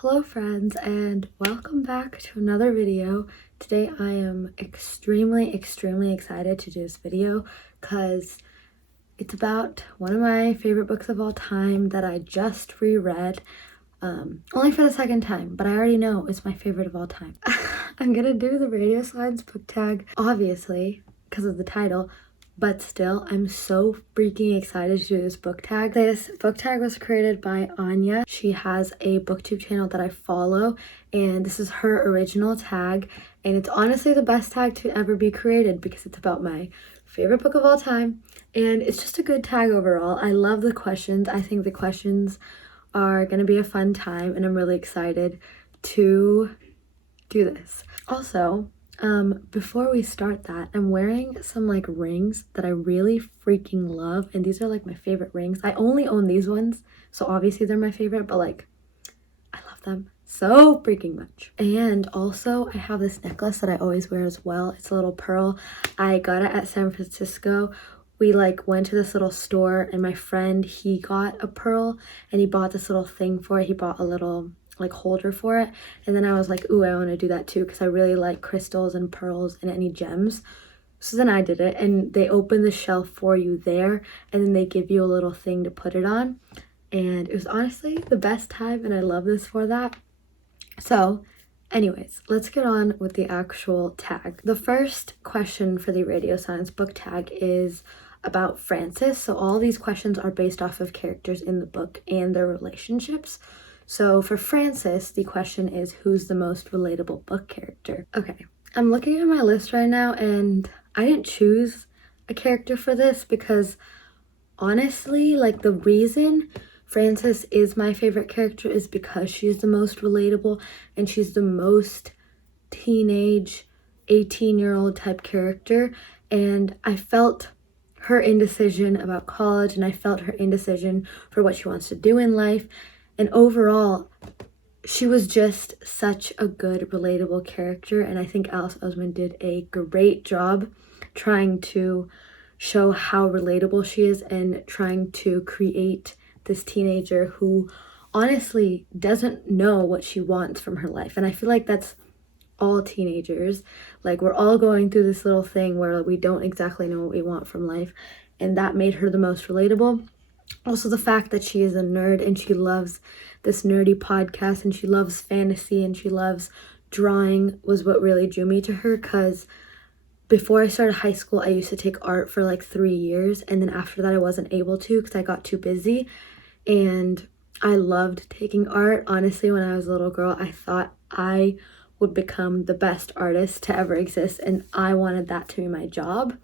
Hello friends, and welcome back to another video. Today I am extremely excited to do this video because it's about one of my favorite books of all time that I just reread, only for the second time, but I already know it's my favorite of all time. I'm gonna do the radio silence book tag, obviously, because of the title, but still, I'm so freaking excited to do this book tag. This book tag was created by Anya. She has a booktube channel that I follow, and this is her original tag, and it's honestly the best tag to ever be created because it's about my favorite book of all time, and it's just a good tag overall. I love the questions. I think the questions are gonna be a fun time, and I'm really excited to do this. Also, before we start that, I'm wearing some like rings that I really freaking love, and these are like my favorite rings. I only own these ones, so obviously they're my favorite, but like I love them so freaking much. And also I have this necklace that I always wear as well. It's a little pearl. I got it at San Francisco. We like went to this little store, and my friend, he got a pearl and he bought this little thing for it. He bought a little like holder for it, and then I was like, ooh, I want to do that too because I really like crystals and pearls and any gems. So then I did it, and they open the shelf for you there, and then they give you a little thing to put it on, and it was honestly the best time, and I love this for that. So anyways, let's get on with the actual tag. The first question for the radio science book tag is about Frances. So all these questions are based off of characters in the book and their relationships. So for Frances, the question is, who's the most relatable book character? Okay, I'm looking at my list right now, and I didn't choose a character for this because honestly, like, the reason Frances is my favorite character is because she's the most relatable, and she's the most teenage 18-year-old type character, and I felt her indecision about college, and I felt her indecision for what she wants to do in life. And overall, she was just such a good, relatable character, and I think Alice Oseman did a great job trying to show how relatable she is and trying to create this teenager who honestly doesn't know what she wants from her life. And I feel like that's all teenagers. Like, we're all going through this little thing where we don't exactly know what we want from life, and that made her the most relatable. Also, the fact that she is a nerd and she loves this nerdy podcast and she loves fantasy and she loves drawing was what really drew me to her, because before I started high school, I used to take art for like 3 years, and then after that I wasn't able to because I got too busy. And I loved taking art. Honestly, when I was a little girl, I thought I would become the best artist to ever exist, and I wanted that to be my job.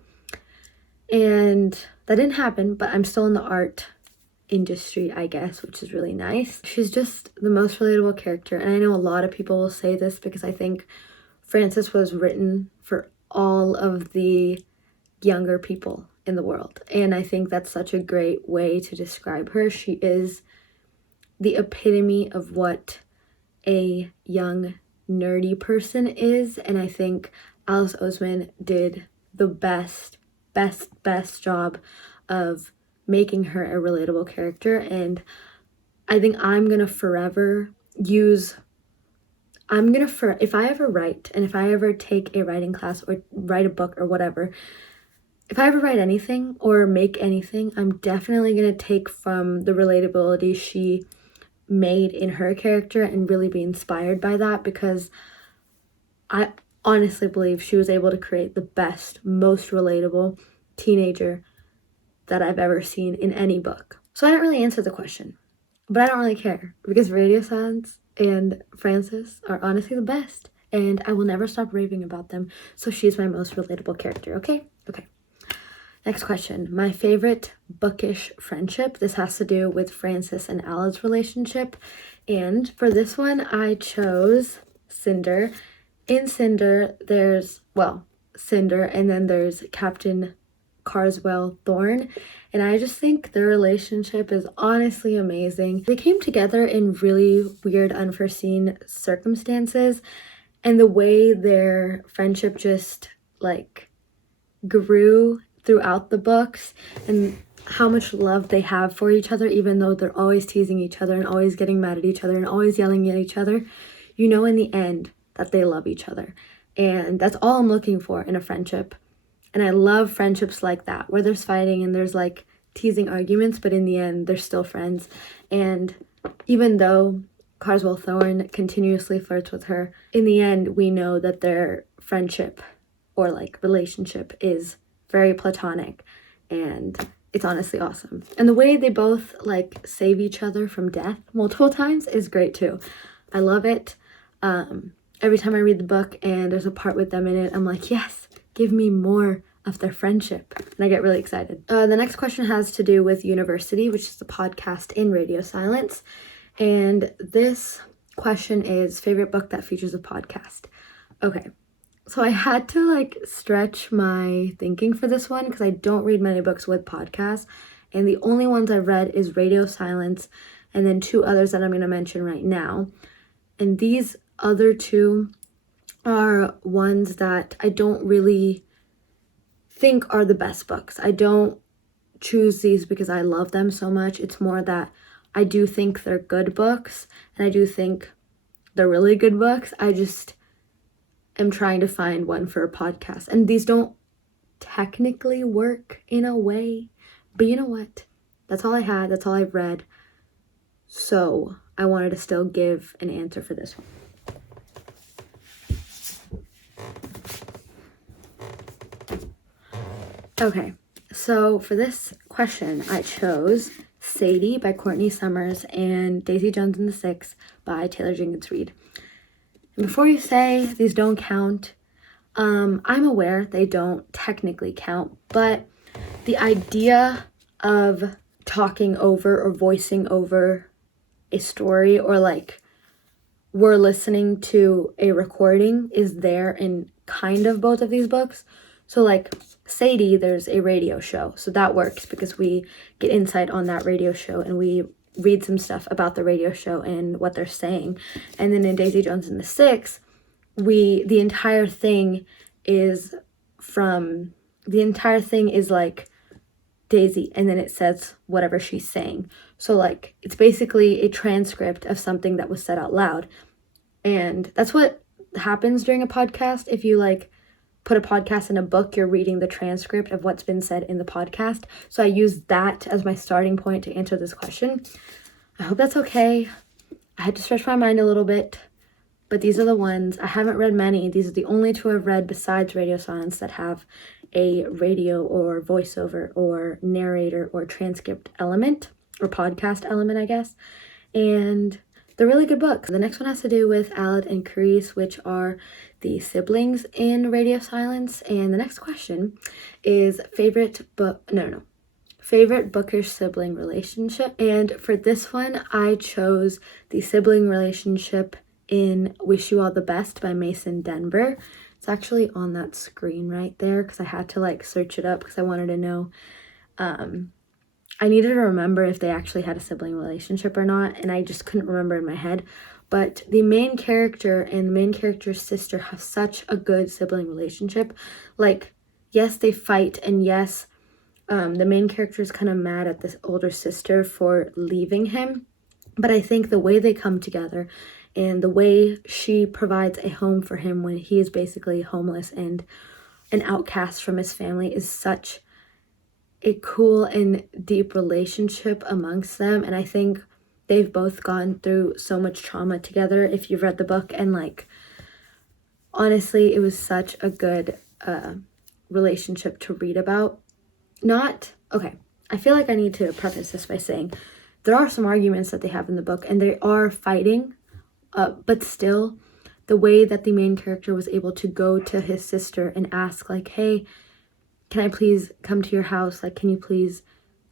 And that didn't happen, but I'm still in the art industry, I guess, which is really nice. She's just the most relatable character, and I know a lot of people will say this because I think Frances was written for all of the younger people in the world, and I think that's such a great way to describe her. She is the epitome of what a young nerdy person is, and I think Alice Oseman did the best job of making her a relatable character. And I think I'm gonna forever use, if I ever write, and if I ever take a writing class or write a book or whatever, if I ever write anything or make anything, I'm definitely gonna take from the relatability she made in her character and really be inspired by that, because I honestly believe she was able to create the best, most relatable teenager that I've ever seen in any book. So I didn't really answer the question, but I don't really care because Radio Silence and Frances are honestly the best, and I will never stop raving about them. So she's my most relatable character, okay? Okay. Next question. My favorite bookish friendship. This has to do with Frances and Alice's relationship. And for this one, I chose Cinder. In Cinder, there's, well, Cinder, and then there's Captain Carswell Thorne, and I just think their relationship is honestly amazing. They came together in really weird, unforeseen circumstances, and the way their friendship just like grew throughout the books, and how much love they have for each other, even though they're always teasing each other and always getting mad at each other and always yelling at each other. You know in the end that they love each other. And that's all I'm looking for in a friendship. And I love friendships like that, where there's fighting and there's like teasing arguments, but in the end, they're still friends. And even though Carswell Thorne continuously flirts with her, in the end, we know that their friendship or like relationship is very platonic, and it's honestly awesome. And the way they both like save each other from death multiple times is great too. I love it. Every time I read the book and there's a part with them in it, I'm like, yes, give me more of their friendship. And I get really excited. The next question has to do with University, which is the podcast in Radio Silence. And this question is favorite book that features a podcast. Okay, so I had to like stretch my thinking for this one because I don't read many books with podcasts. And the only ones I've read is Radio Silence and then two others that I'm going to mention right now. And these other two are ones that I don't really think are the best books. I don't choose these because I love them so much. It's more that I do think they're good books and I do think they're really good books. I just am trying to find one for a podcast. And these don't technically work in a way, but you know what? That's all I had. That's all I've read. So I wanted to still give an answer for this one. Okay, so for this question, I chose Sadie by Courtney Summers and Daisy Jones and the Six by Taylor Jenkins Reid. And before you say these don't count, I'm aware they don't technically count, but the idea of talking over or voicing over a story, or like we're listening to a recording, is there in kind of both of these books. So like Sadie, there's a radio show, so that works because we get insight on that radio show and we read some stuff about the radio show and what they're saying. And then in Daisy Jones and the Six, the entire thing is like Daisy, and then it says whatever she's saying. So like it's basically a transcript of something that was said out loud. And that's what happens during a podcast. If you like put a podcast in a book, you're reading the transcript of what's been said in the podcast. So I used that as my starting point to answer this question. I hope that's okay. I had to stretch my mind a little bit, but these are the ones. I haven't read many. These are the only two I've read besides Radio Silence that have a radio or voiceover or narrator or transcript element, or podcast element, I guess. And they're really good books. The next one has to do with Aled and Carice, which are the siblings in Radio Silence. And the next question is favorite bookish sibling relationship. And for this one, I chose the sibling relationship in Wish You All the Best by Mason Denver. It's actually on that screen right there because I had to like search it up because I wanted to know. I needed to remember if they actually had a sibling relationship or not, and I just couldn't remember in my head. But the main character and the main character's sister have such a good sibling relationship. Like, yes, they fight, and yes, the main character is kind of mad at this older sister for leaving him. But I think the way they come together and the way she provides a home for him when he is basically homeless and an outcast from his family is such a cool and deep relationship amongst them. And I think they've both gone through so much trauma together if you've read the book. And like, honestly, it was such a good relationship to read about. I feel like I need to preface this by saying there are some arguments that they have in the book and they are fighting, but still the way that the main character was able to go to his sister and ask like, hey, can I please come to your house? Like, can you please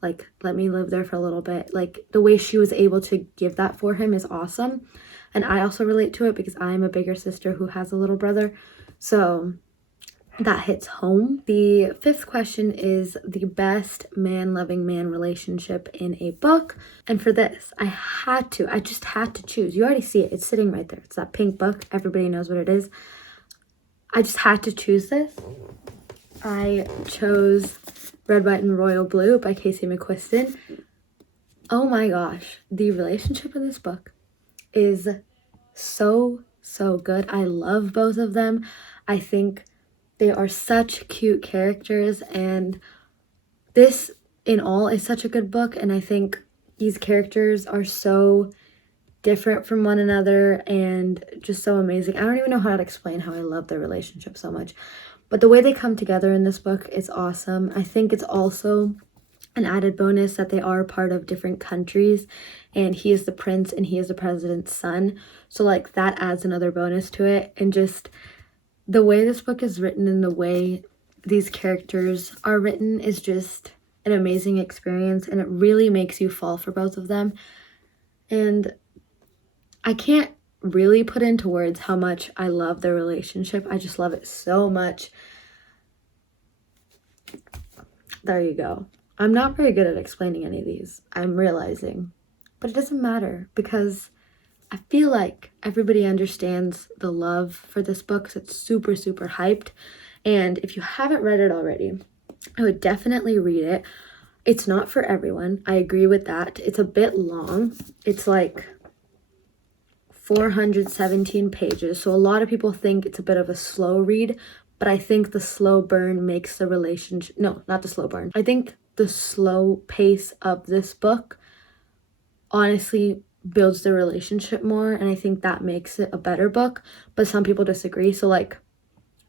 like let me live there for a little bit? Like the way she was able to give that for him is awesome. And I also relate to it because I'm a bigger sister who has a little brother. So that hits home. The fifth question is the best man-loving man relationship in a book. And for this, I just had to choose. You already see it. It's sitting right there. It's that pink book. Everybody knows what it is. I just had to choose this. I chose Red, White, and Royal Blue by Casey McQuiston. Oh my gosh, the relationship in this book is so good. I love both of them. I think they are such cute characters, and this in all is such a good book, and I think these characters are so different from one another and just so amazing. I don't even know how to explain how I love their relationship so much, but the way they come together in this book is awesome. I think it's also an added bonus that they are part of different countries, and he is the prince and he is the president's son, so like that adds another bonus to it. And just the way this book is written and the way these characters are written is just an amazing experience, and it really makes you fall for both of them. And I can't really put into words how much I love their relationship. I just love it so much. There you go. I'm not very good at explaining any of these, I'm realizing, but it doesn't matter because I feel like everybody understands the love for this book, because it's super hyped. And if you haven't read it already, I would definitely read it. It's not for everyone, I agree with that. It's a bit long. It's like 417 pages, so a lot of people think it's a bit of a slow read, but I think the slow burn makes the relationship, no, not the slow burn, I think the slow pace of this book honestly builds the relationship more, and I think that makes it a better book. But some people disagree, so like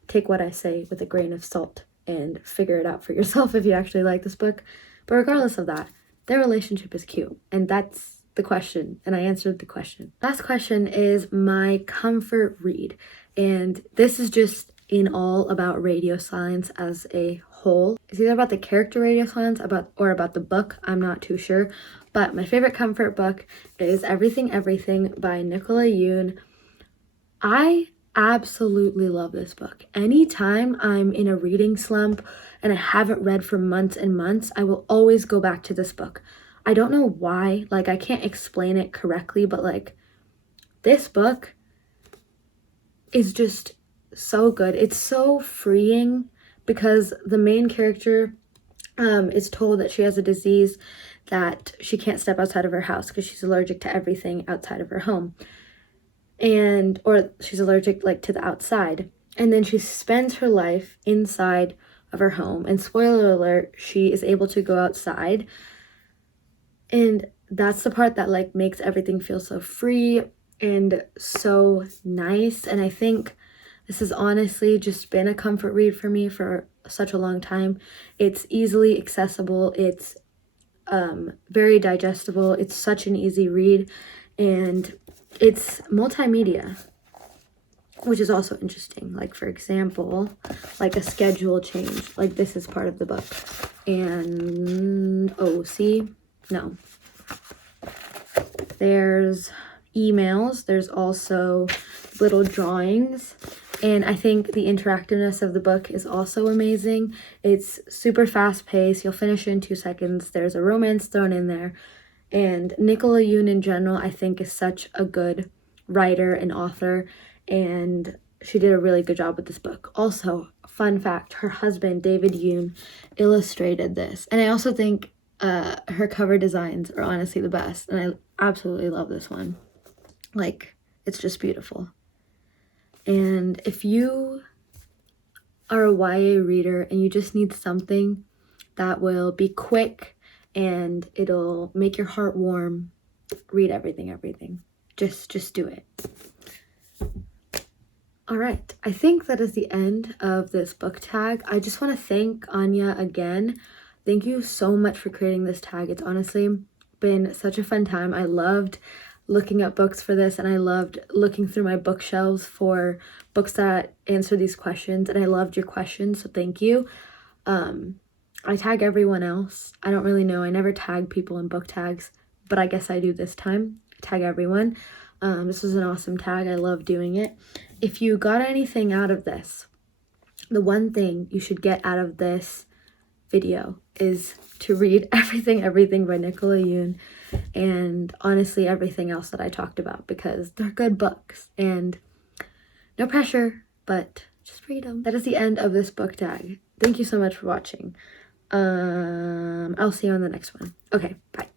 take what I say with a grain of salt and figure it out for yourself if you actually like this book. But regardless of that, their relationship is cute, and that's the question, and I answered the question. Last question is my comfort read, and this is just in all about radio silence as a whole. It's either about the character radio silence or about the book, I'm not too sure, but my favorite comfort book is Everything Everything by Nicola Yoon. I absolutely love this book. Anytime I'm in a reading slump and I haven't read for months and months, I will always go back to this book. I don't know why, like I can't explain it correctly, but like this book is just so good. It's so freeing because the main character is told that she has a disease that she can't step outside of her house because she's allergic to everything outside of her home, or she's allergic like to the outside, and then she spends her life inside of her home, and spoiler alert, she is able to go outside. And that's the part that like makes everything feel so free and so nice. And I think this has honestly just been a comfort read for me for such a long time. It's easily accessible. It's very digestible. It's such an easy read, and it's multimedia, which is also interesting. Like for example, like a schedule change, like this is part of the book. And no, there's emails, there's also little drawings, and I think the interactiveness of the book is also amazing. It's super fast paced, you'll finish it in 2 seconds. There's a romance thrown in there, and Nicola Yoon in general I think is such a good writer and author, and she did a really good job with this book. Also, fun fact, her husband David Yoon illustrated this, and I also think her cover designs are honestly the best, and I absolutely love this one. Like, it's just beautiful. And if you are a YA reader and you just need something that will be quick and it'll make your heart warm, read Everything. Just do it. All right, I think that is the end of this book tag. I just want to thank Anya again. Thank you so much for creating this tag. It's honestly been such a fun time. I loved looking up books for this, and I loved looking through my bookshelves for books that answer these questions, and I loved your questions, so thank you. I tag everyone else. I don't really know. I never tag people in book tags, but I guess I do this time. Tag everyone. This was an awesome tag. I love doing it. If you got anything out of this, the one thing you should get out of this video is to read Everything by Nicola Yoon, and honestly everything else that I talked about, because they're good books, and no pressure, but just read them. That is the end of this book tag. Thank you so much for watching. I'll see you on the next one. Okay, bye.